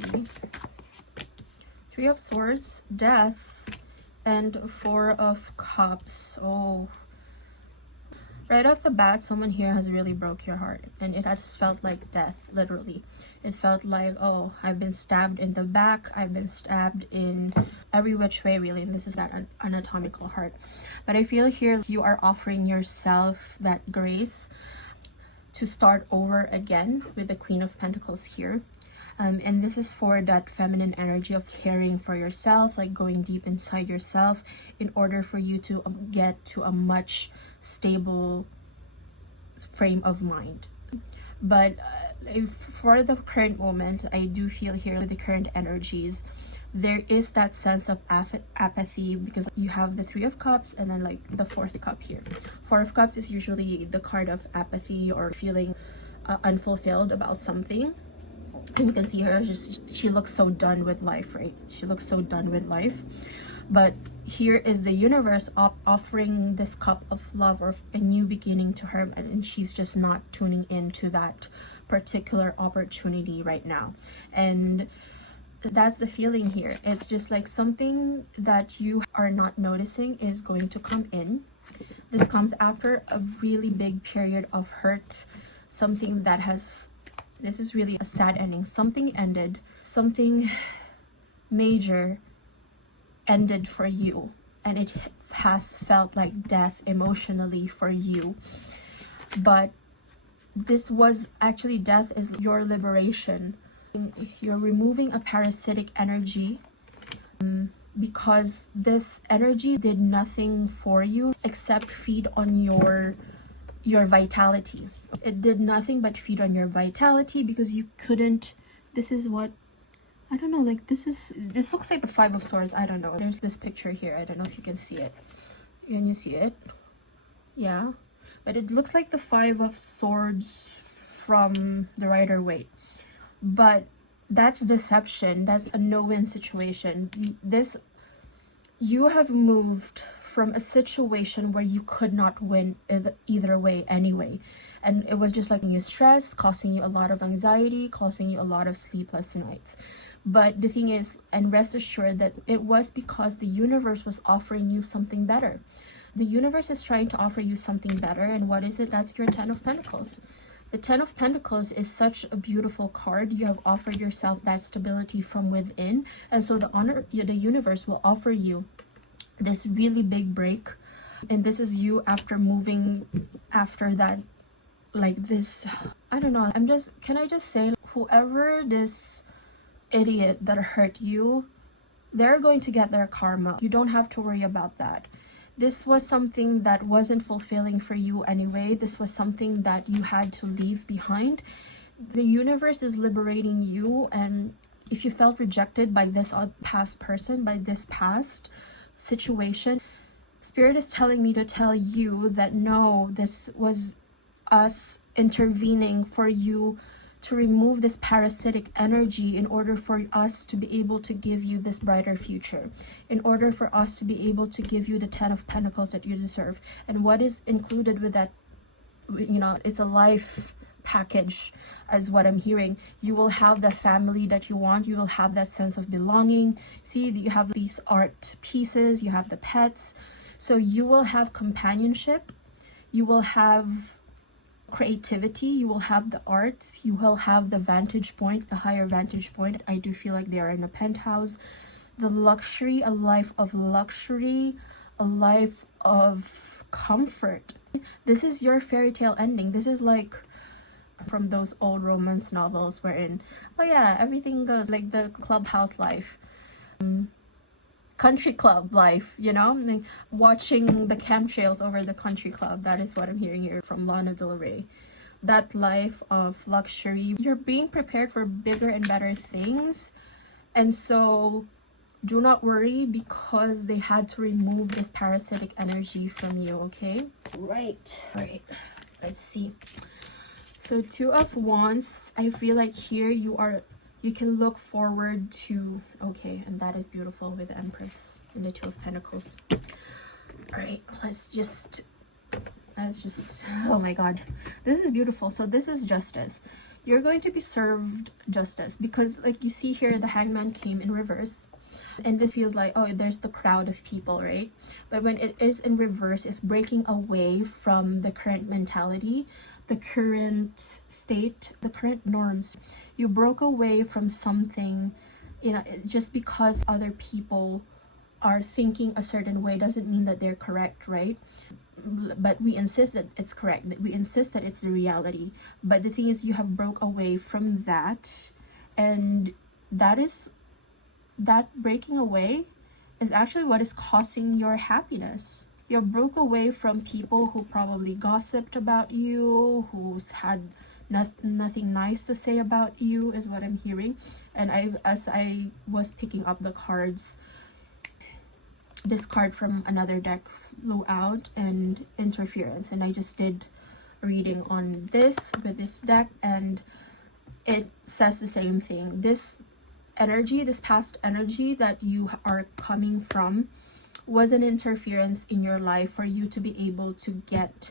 see. Three of Swords, Death, and Four of Cups. Oh, right off the bat, someone here has really broke your heart, and it has felt like death, literally. It felt like, oh, I've been stabbed in the back, I've been stabbed in every which way, really. And this is that anatomical heart. But I feel here you are offering yourself that grace to start over again with the Queen of Pentacles here. And this is for that feminine energy of caring for yourself, like going deep inside yourself in order for you to get to a much stable frame of mind. But for the current moment, I do feel here with the current energies, there is that sense of apathy, because you have the Three of Cups and then like the Fourth Cup here. Four of Cups is usually the card of apathy or feeling unfulfilled about something. And you can see her, she looks so done with life, right? She looks so done with life. But here is the universe offering this cup of love or a new beginning to her, and she's just not tuning into that particular opportunity right now. And that's the feeling here. It's just like something that you are not noticing is going to come in. This comes after a really big period of hurt, something that has, this is really a sad ending. Something ended, something major ended for you, and it has felt like death emotionally for you. But this was actually, death is your liberation. You're removing a parasitic energy because this energy did nothing for you except feed on your vitality. It did nothing but feed on your vitality because you couldn't, this is what, I don't know, like this looks like the Five of Swords. I don't know. There's this picture here. I don't know if you can see it. Can you see it? Yeah. But it looks like the Five of Swords from the Rider-Waite. But that's deception. That's a no-win situation. You have moved from a situation where you could not win either way anyway. And it was just like you stress, causing you a lot of anxiety, causing you a lot of sleepless nights. But the thing is, and rest assured that it was because the universe was offering you something better. The universe is trying to offer you something better. And what is it? That's your Ten of Pentacles. The Ten of Pentacles is such a beautiful card. You have offered yourself that stability from within. And so the universe will offer you this really big break. And this is you after moving after that, like this, I don't know. Can I just say, whoever this idiot that hurt you, they're going to get their karma. You don't have to worry about that. This was something that wasn't fulfilling for you anyway. This was something that you had to leave behind. The universe is liberating you, and if you felt rejected by this past person, by this past situation, Spirit is telling me to tell you that no, this was us intervening for you to remove this parasitic energy in order for us to be able to give you this brighter future, in order for us to be able to give you the Ten of Pentacles that you deserve. And what is included with that, you know, it's a life package, as what I'm hearing. You will have the family that you want. You will have that sense of belonging. See, you have these art pieces, you have the pets. So you will have companionship, you will have creativity, you will have the arts, you will have the vantage point, the higher vantage point. I do feel like they are in a penthouse. The luxury, a life of luxury, a life of comfort. This is your fairy tale ending. This is like from those old romance novels wherein, oh yeah, everything goes like the clubhouse life, country club life, you know, like watching the chemtrails over the country club. That is what I'm hearing here from Lana Del Rey. That life of luxury. You're being prepared for bigger and better things, and so do not worry because they had to remove this parasitic energy from you. Okay, right, all right, let's see. So Two of Wands, I feel like here you can look forward to, okay, and that is beautiful with the Empress and the Two of Pentacles. All right, let's just, oh my God, this is beautiful. So this is justice. you're going to be served justice, because like you see here, the hangman came in reverse, and this feels like, oh, there's the crowd of people, right? But when it is in reverse, it's breaking away from the current mentality, the current state, the current norms. You broke away from something, you know. Just because other people are thinking a certain way doesn't mean that they're correct, right? But we insist that it's correct, that we insist that it's the reality. But the thing is, you have broke away from that, and that breaking away is actually what is causing your happiness. You broke away from people who probably gossiped about you, who's had nothing nice to say about you, is what I'm hearing. And as I was picking up the cards, this card from another deck flew out, and interference, and I just did a reading on this with this deck, and it says the same thing. This energy, this past energy that you are coming from, was an interference in your life for you to be able to get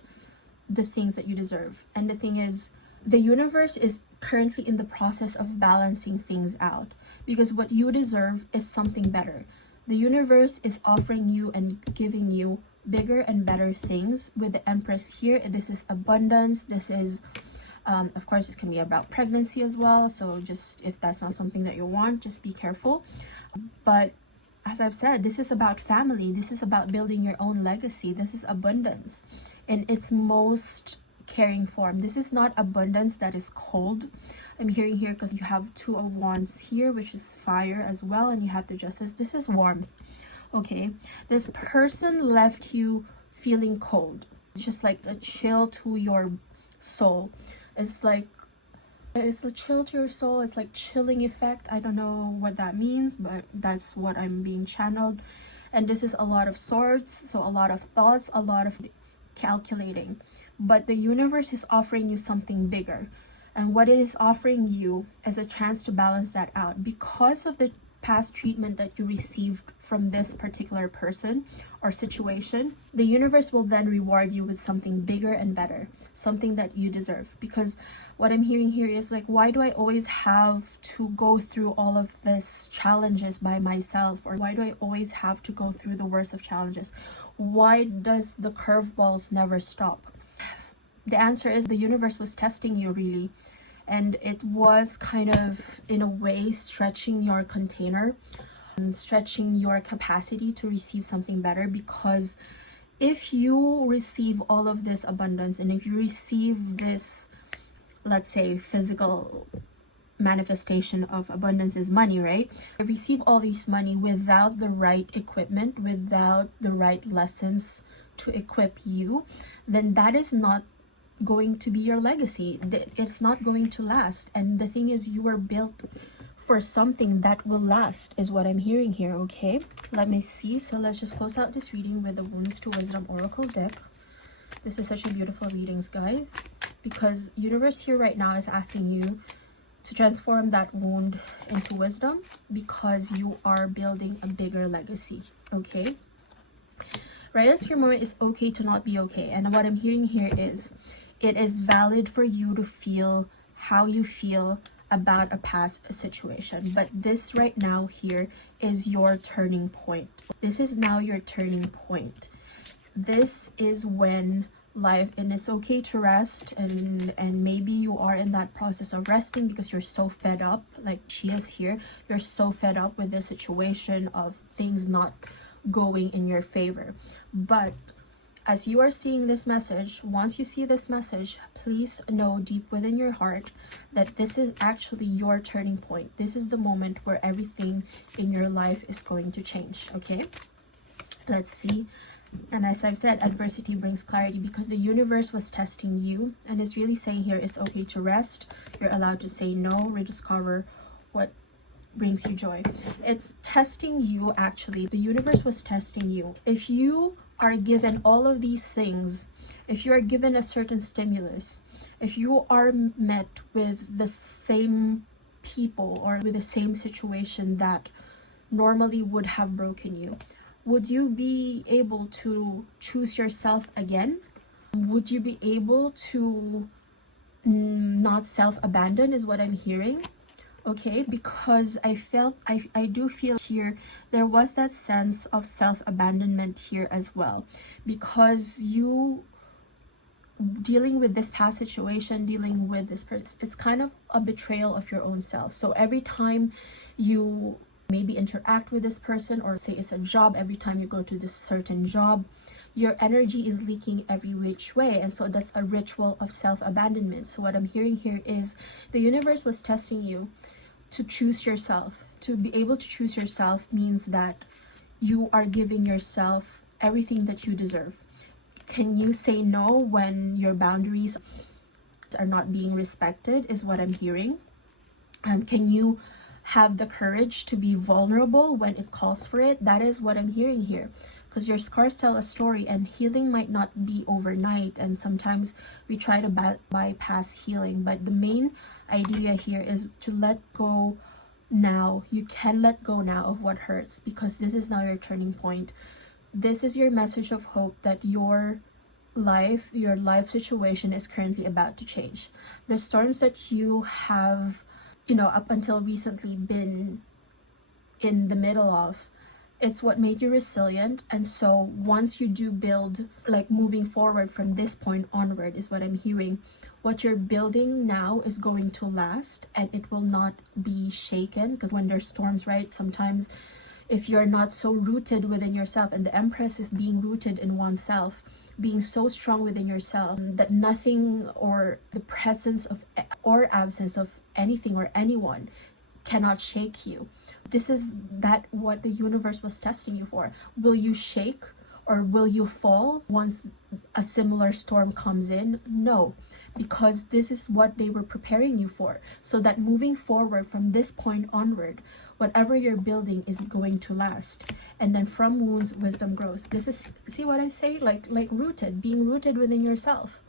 the things that you deserve. And the thing is, the universe is currently in the process of balancing things out, because what you deserve is something better. The universe is offering you and giving you bigger and better things with the Empress here. This is abundance. This is of course, this can be about pregnancy as well, so just if that's not something that you want, just be careful. But as I've said, this is about family. This is about building your own legacy. This is abundance in its most caring form. This is not abundance that is cold. I'm hearing here, because you have Two of Wands here, which is fire as well, and you have the Justice. This is warmth. Okay, this person left you feeling cold, just like a chill to your soul. It's like, it's a chill to your soul. It's like chilling effect. I don't know what that means, but that's what I'm being channeled. And this is a lot of swords, so a lot of thoughts, a lot of calculating. But the universe is offering you something bigger, and what it is offering you is a chance to balance that out. Because of the past treatment that you received from this particular person or situation, the universe will then reward you with something bigger and better, something that you deserve. Because what I'm hearing here is like, why do I always have to go through all of this challenges by myself? Or why do I always have to go through the worst of challenges? Why does the curveballs never stop? The answer is the universe was testing you, really. And it was kind of, in a way, stretching your container, stretching your capacity to receive something better. Because if you receive all of this abundance, and if you receive this, let's say, physical manifestation of abundance is money, right? If you receive all this money without the right equipment, without the right lessons to equip you, then that is not going to be your legacy. It's not going to last. And the thing is, you are built for something that will last, is what I'm hearing here. Okay, let me see. So let's just close out this reading with the Wounds to Wisdom Oracle deck. This is such a beautiful readings, guys, because universe here right now is asking you to transform that wound into wisdom, because you are building a bigger legacy. Okay, right as your moment, it's okay to not be okay. And what I'm hearing here is, it is valid for you to feel how you feel about a past situation. But this right now here is your turning point. This is now your turning point. This is when life, and it's okay to rest, and maybe you are in that process of resting because you're so fed up, like she is here. You're so fed up with the situation of things not going in your favor. But as you are seeing this message, once you see this message, please know deep within your heart that this is actually your turning point. This is the moment where everything in your life is going to change. Okay, let's see. And as I've said, adversity brings clarity, because the universe was testing you, and it's really saying here, it's okay to rest. You're allowed to say no, rediscover what brings you joy. It's testing you. Actually, the universe was testing you. If you are given all of these things, if you are given a certain stimulus, if you are met with the same people or with the same situation that normally would have broken you, would you be able to choose yourself again? Would you be able to not self-abandon is what I'm hearing. Okay, because I do feel here there was that sense of self-abandonment here as well, because you dealing with this past situation, dealing with this person, it's kind of a betrayal of your own self. So every time you maybe interact with this person, or say it's a job, every time you go to this certain job, your energy is leaking every which way, and so that's a ritual of self-abandonment. So what I'm hearing here is the universe was testing you to choose yourself. To be able to choose yourself means that you are giving yourself everything that you deserve. Can you say no when your boundaries are not being respected is what I'm hearing. Can you have the courage to be vulnerable when it calls for it? That is what I'm hearing here, because your scars tell a story, and healing might not be overnight, and sometimes we try to bypass healing, but the main idea here is to let go now. You can let go now of what hurts, because this is now your turning point. This is your message of hope that your life situation is currently about to change. The storms that you have, up until recently been in the middle of, it's what made you resilient. And so once you do build, like moving forward from this point onward is what I'm hearing, what you're building now is going to last, and it will not be shaken. Because when there's storms, right, sometimes if you're not so rooted within yourself, and the Empress is being rooted in oneself, being so strong within yourself that nothing or the presence of or absence of anything or anyone cannot shake you. This is that what the universe was testing you for. Will you shake, or will you fall once a similar storm comes in? No, because this is what they were preparing you for, so that moving forward from this point onward, whatever you're building is going to last. And then from wounds wisdom grows. This is, see what I say, like rooted, being rooted within yourself.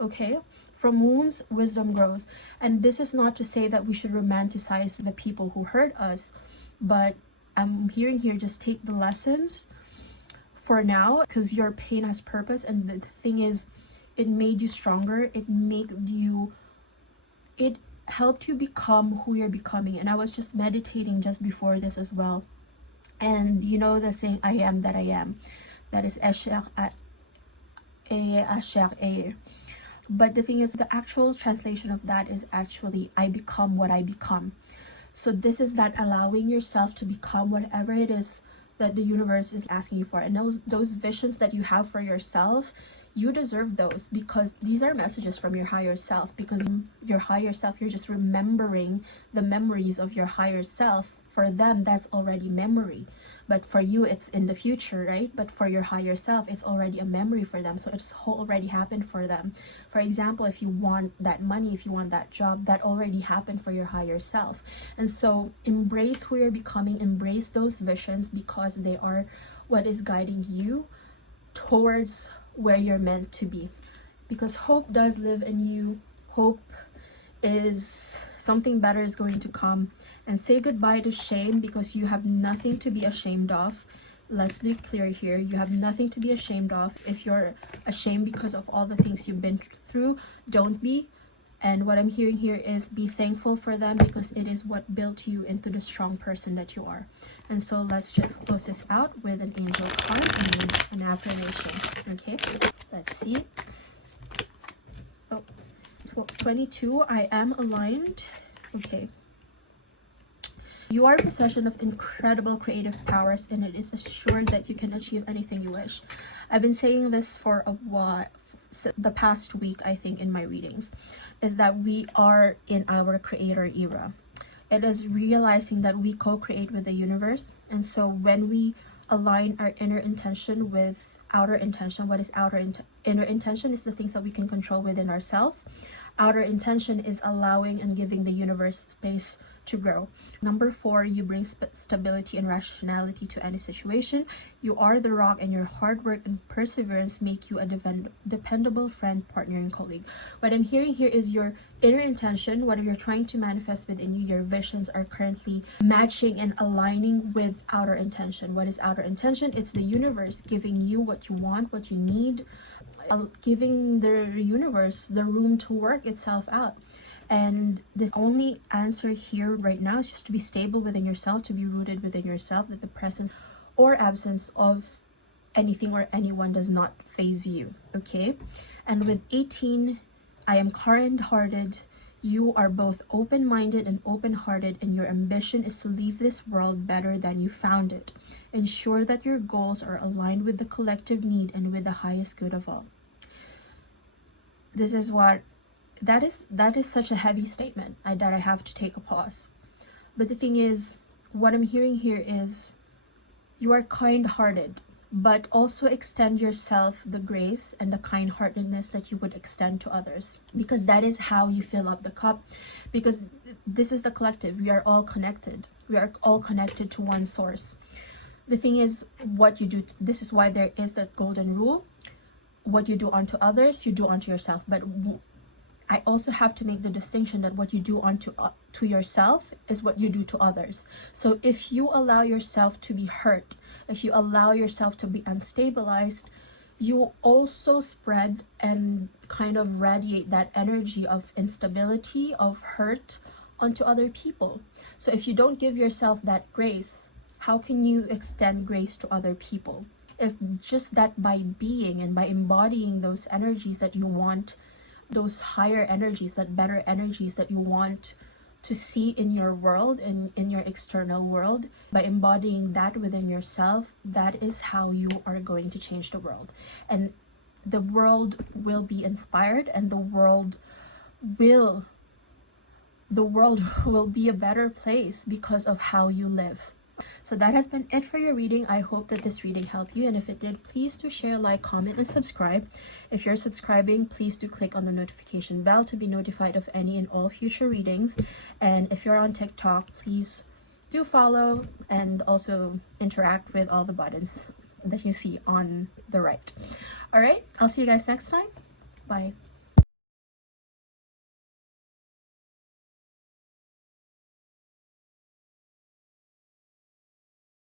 Okay, from wounds wisdom grows. And this is not to say that we should romanticize the people who hurt us, but I'm hearing here, just take the lessons for now, because your pain has purpose. And the thing is, it made you stronger. It helped you become who you're becoming. And I was just meditating just before this as well, and the saying, I am that I am, that is Esher Asher. But the thing is, the actual translation of that is actually I become what I become. So this is that allowing yourself to become whatever it is that the universe is asking you for. And those visions that you have for yourself, you deserve those, because these are messages from your higher self. Because your higher self, you're just remembering the memories of your higher self. For them, that's already memory, but for you it's in the future, right? But for your higher self, it's already a memory for them, so it's already happened for them. For example, if you want that money, if you want that job, that already happened for your higher self. And so embrace who you're becoming, embrace those visions, because they are what is guiding you towards where you're meant to be. Because hope does live in you. Hope is something better is going to come. And say goodbye to shame, because you have nothing to be ashamed of. Let's be clear here, you have nothing to be ashamed of. If you're ashamed because of all the things you've been through, don't be. And what I'm hearing here is be thankful for them, because it is what built you into the strong person that you are. And so let's just close this out with an angel card and an affirmation. Okay, let's see. Oh, 22, I am aligned. Okay. You are in possession of incredible creative powers, and it is assured that you can achieve anything you wish. I've been saying this for a while, the past week, I think, in my readings, is that we are in our creator era. It is realizing that we co-create with the universe. And so when we align our inner intention with outer intention, what is inner intention is the things that we can control within ourselves. Outer intention is allowing and giving the universe space to grow. Number 4, you bring stability and rationality to any situation. You are the rock, and your hard work and perseverance make you a dependable friend, partner, and colleague. What I'm hearing here is your inner intention, what you're trying to manifest within you, your visions are currently matching and aligning with outer intention. What is outer intention? It's the universe giving you what you want, what you need, giving the universe the room to work itself out. And the only answer here right now is just to be stable within yourself, to be rooted within yourself, that the presence or absence of anything or anyone does not phase you, okay? And with 18, I am kind-hearted. You are both open-minded and open-hearted, and your ambition is to leave this world better than you found it. Ensure that your goals are aligned with the collective need and with the highest good of all. This is what that is such a heavy statement that I have to take a pause. But the thing is, what I'm hearing here is you are kind-hearted, but also extend yourself the grace and the kind-heartedness that you would extend to others, because that is how you fill up the cup. Because this is the collective. We are all connected. We are all connected to one source. The thing is, what you do, this is why there is that golden rule. What you do unto others, you do unto yourself. But I also have to make the distinction that what you do unto to yourself is what you do to others. So if you allow yourself to be hurt, if you allow yourself to be unstabilized, you also spread and kind of radiate that energy of instability, of hurt onto other people. So if you don't give yourself that grace, how can you extend grace to other people? It's just that by being and by embodying those energies that you want, those higher energies, that better energies that you want to see in your world and in your external world, by embodying that within yourself, that is how you are going to change the world. And the world will be inspired, and the world will be a better place because of how you live. So that has been it for your reading. I hope that this reading helped you, and if it did, please do share, like, comment, and subscribe. If you're subscribing, please do click on the notification bell to be notified of any and all future readings. And if you're on TikTok, please do follow and also interact with all the buttons that you see on the right. All right, I'll see you guys next time. Bye.